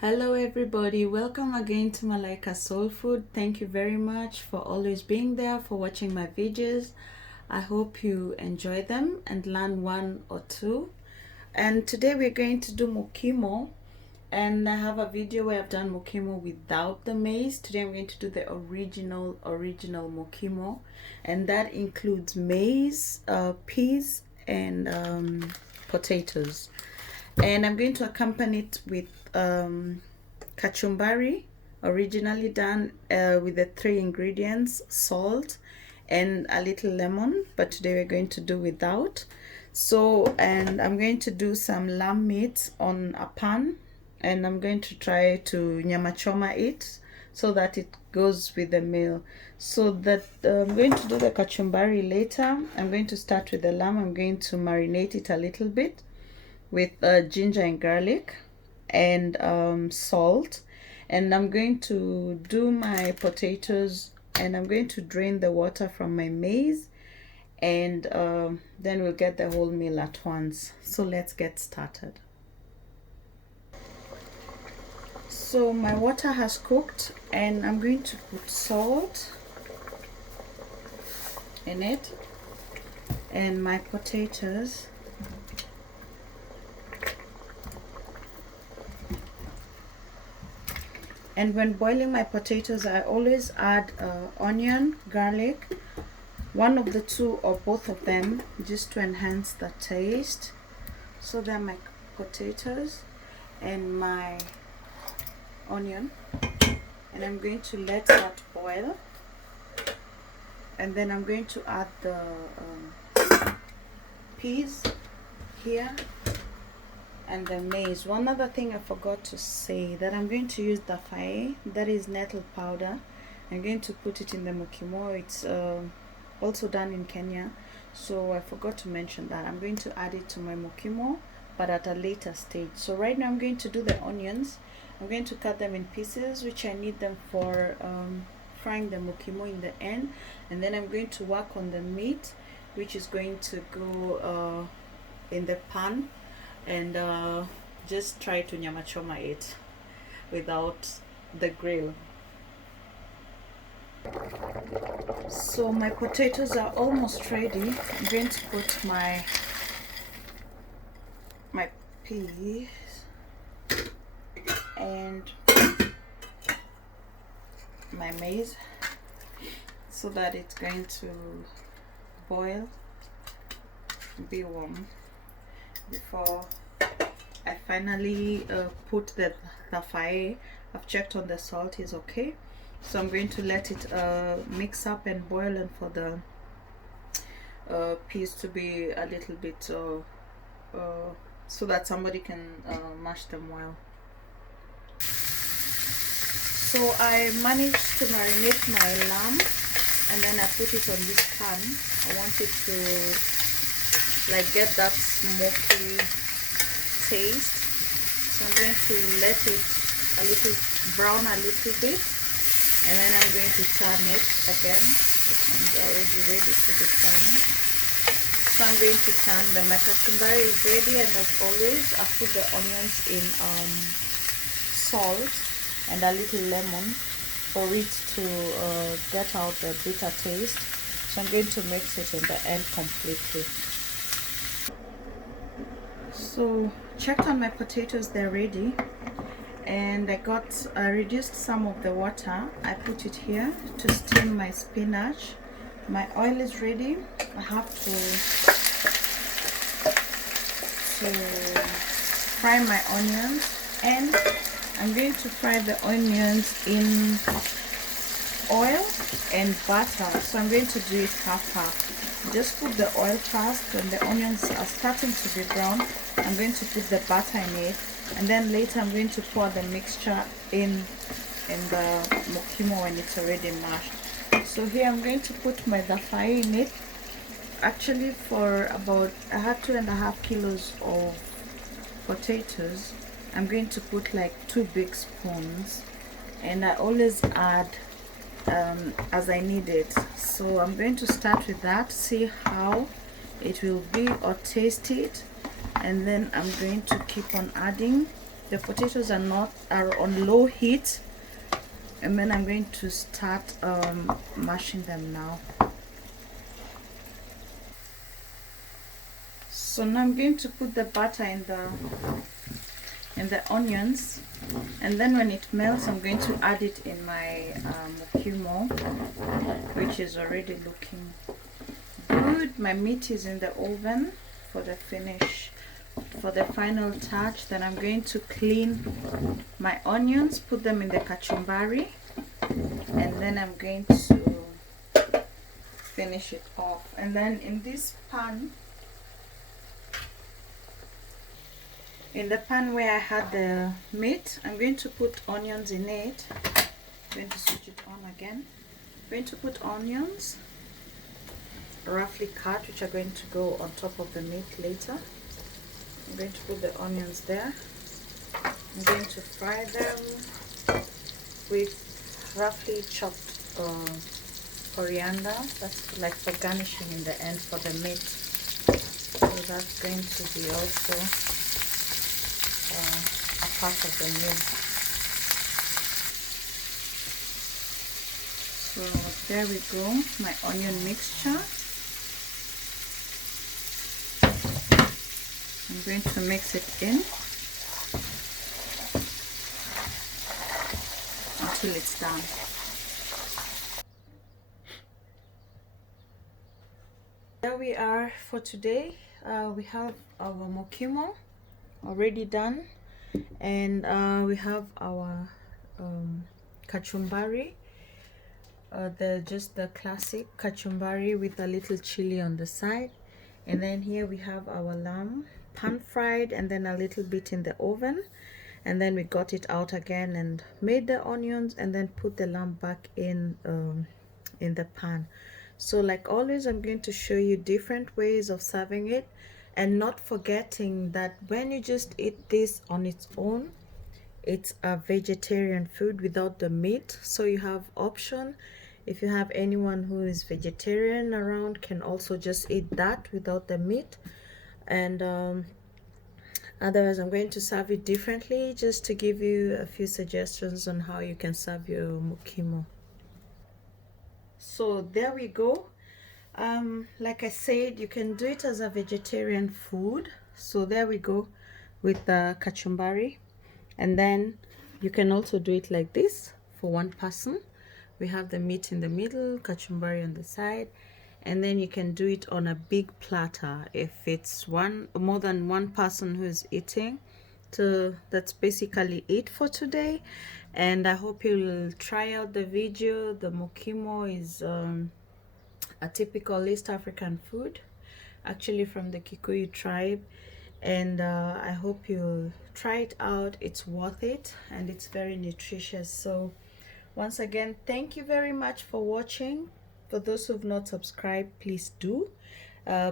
Hello everybody, welcome again to Malaika Soul Food. Thank you very much for always being there, for watching my videos. I hope you enjoy them and learn one or two. And today we're going to do Mokimo, and I have a video where I've done Mokimo without the maize. Today I'm going to do the original Mokimo, and that includes maize, peas, and potatoes. And I'm going to accompany it with kachumbari, originally done with the 3 ingredients: salt and a little lemon, but today we're going to do without. So, and I'm going to do some lamb meat on a pan, and I'm going to try to nyama choma it so that it goes with the meal. So that I'm going to do the kachumbari later. I'm going to start with the lamb. I'm going to marinate it a little bit with ginger and garlic and salt, and I'm going to do my potatoes, and I'm going to drain the water from my maize, and then we'll get the whole meal at once. So let's get started. So my water has cooked, and I'm going to put salt in it and my potatoes. And when boiling my potatoes, I always add onion, garlic, one of the two or both of them, just to enhance the taste. So then my potatoes and my onion, and I'm going to let that boil, and then I'm going to add the peas here and the maize. One other thing I forgot to say, that I'm going to use the fae, that is nettle powder. I'm going to put it in the Mokimo. It's also done in Kenya, so I forgot to mention that. I'm going to add it to my Mokimo, but at a later stage. So right now I'm going to do the onions. I'm going to cut them in pieces, which I need them for frying the Mokimo in the end, and then I'm going to work on the meat, which is going to go in the pan, and just try to nyama choma it without the grill. So my potatoes are almost ready. I'm going to put my peas and my maize, so that it's going to boil, be warm, before I finally put the fae. I've checked on the salt is okay, so I'm going to let it mix up and boil, and for the peas to be a little bit so that somebody can mash them well. So I managed to marinate my lamb, and then I put it on this pan. I want it to like get that smoky taste, so I'm going to let it brown a little bit, and then I'm going to turn it again. This one's already ready to be turned, so I'm going to turn. The kachumbari is ready, and as always I put the onions in salt and a little lemon for it to get out the bitter taste. So I'm going to mix it in the end completely. So checked on my potatoes, they're ready, and I reduced some of the water. I put it here to steam my spinach. My oil is ready. I have to fry my onions, and I'm going to fry the onions in oil and butter. So I'm going to do it half. Just put the oil first. When the onions are starting to be brown, I'm going to put the butter in it, and then later I'm going to pour the mixture in the Mokimo when it's already mashed. So here I'm going to put my fae in it. Actually, for about, I had 2.5 kilos of potatoes, I'm going to put like 2 big spoons, and I always add as I need it. So I'm going to start with that, see how it will be or taste it, and then I'm going to keep on adding The potatoes are on low heat, and then I'm going to start mashing them now. So now I'm going to put the butter in the onions, and then when it melts I'm going to add it in my Mokimo, which is already looking good. My meat is in the oven for the final touch. Then I'm going to clean my onions, put them in the kachumbari, and then I'm going to finish it off. And then in this pan, in the pan where I had the meat, I'm going to put onions in it. I'm going to switch it on again. I'm going to put onions roughly cut, which are going to go on top of the meat later. I'm going to put the onions there. I'm going to fry them with roughly chopped coriander. That's like for garnishing in the end for the meat. So that's going to be also a part of the meal. So there we go, my onion mixture. I'm going to mix it in until it's done. There we are for today. We have our Mokimo already done, and we have our kachumbari, just the classic kachumbari with a little chili on the side. And then here we have our lamb pan fried and then a little bit in the oven, and then we got it out again and made the onions and then put the lamb back in the pan. So like always, I'm going to show you different ways of serving it, and not forgetting that when you just eat this on its own, it's a vegetarian food without the meat. So you have option. If you have anyone who is vegetarian around, can also just eat that without the meat. And otherwise I'm going to serve it differently, just to give you a few suggestions on how you can serve your Mokimo. So there we go. Like I said, you can do it as a vegetarian food. So there we go with the kachumbari. And then you can also do it like this for one person. We have the meat in the middle, kachumbari on the side, and then you can do it on a big platter if it's more than one person who is eating. So that's basically it for today, and I hope you'll try out the video. The Mokimo is a typical East African food, actually from the Kikuyu tribe, and I hope you'll try it out. It's worth it and it's very nutritious. So once again, thank you very much for watching. For those who've not subscribed, please do.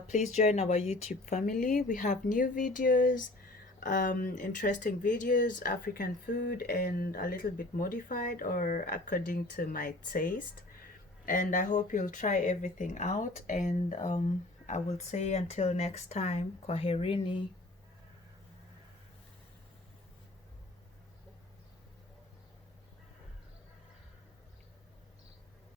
Please join our YouTube family. We have new videos, interesting videos, African food, and a little bit modified or according to my taste. And I hope you'll try everything out. And I will say until next time, kwaherini.